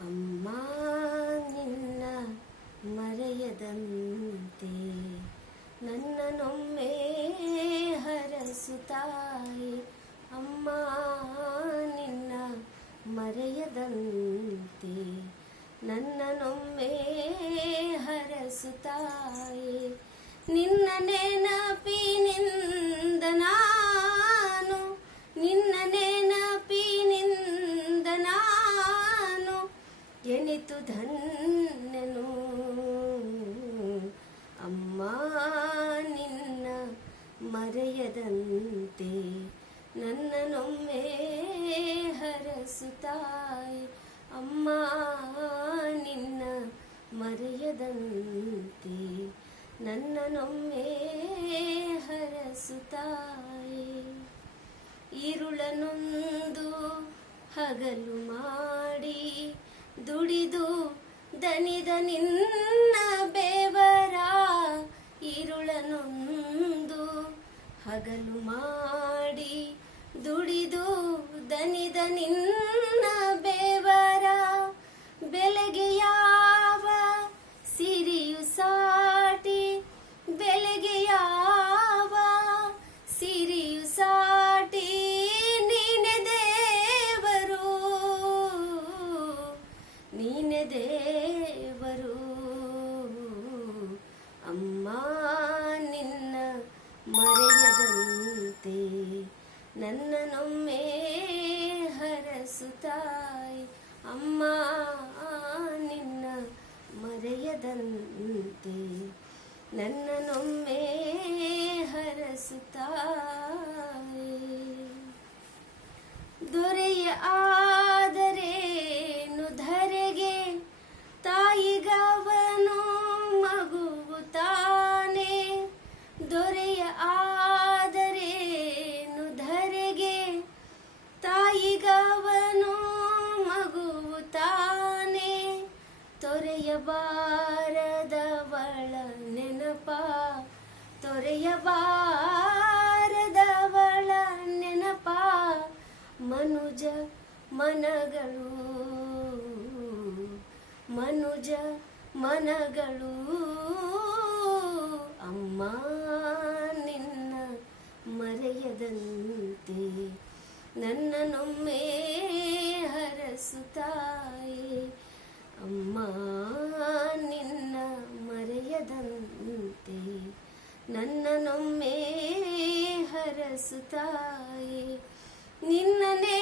ಅಮ್ಮ ನಿನ್ನ ಮರೆಯದಂತೆ ನನ್ನನೊಮ್ಮೆ ಹರಸುತ್ತಾಯಿ ಅಮ್ಮ ನಿನ್ನ ಮರೆಯದಂತೆ ನನ್ನನೊಮ್ಮೆ ಹರಸುತ್ತಾಯಿ ನಿನ್ನ ನೆನಪಿ ನಿನ್ನ ಎನಿತು ಧನ್ಯನು. ಅಮ್ಮ ನಿನ್ನ ಮರೆಯದಂತೆ ನನ್ನನೊಮ್ಮೆ ಹರಸುತ್ತಾಯಿ. ಅಮ್ಮ ನಿನ್ನ ಮರೆಯದಂತೆ ನನ್ನನೊಮ್ಮೆ ಹರಸುತ್ತಾಯಿ. ಈರುಳನೊಂದು ಹಗಲು ಮಾಡಿ ದನಿದ ನಿನ್ನ ಬೇವರ ಇರುಳನೊಂದು ಹಗಲು ಮಾಡಿ ದುಡಿದು ದನಿದ ನಿನ್ನ ನೀನೆ ದೇವರು. ಅಮ್ಮ ನಿನ್ನ ಮರೆಯದಂತೆ ನನ್ನನ್ನೊಮ್ಮೆ ಹರಸುತ್ತಾಯಿ. ಅಮ್ಮ ನಿನ್ನ ಮರೆಯದಂತೆ ನನ್ನನ್ನೊಮ್ಮೆ ಹರಸುತ್ತಾಯಿ. ದೊರೆಯ ಆದರೇನು ತೊರೆಯಬಾರದವಳ ನೆನಪ ತೊರೆಯಬಾರದವಳ ನೆನಪ ಮನುಜ ಮನಗಳು ಮನುಜ ಮನಗಳು. ಅಮ್ಮ ನಿನ್ನ ಮರೆಯದಂತೆ ನನ್ನನ್ನೊಮ್ಮೆ ಹರಸುತ್ತಾಯಿ. ಅಮ್ಮ ಮೋಡದಂತೆ ನನ್ನನೊಮ್ಮೆ ಹರಸುತ್ತಾಯೆ ನಿನ್ನನೆ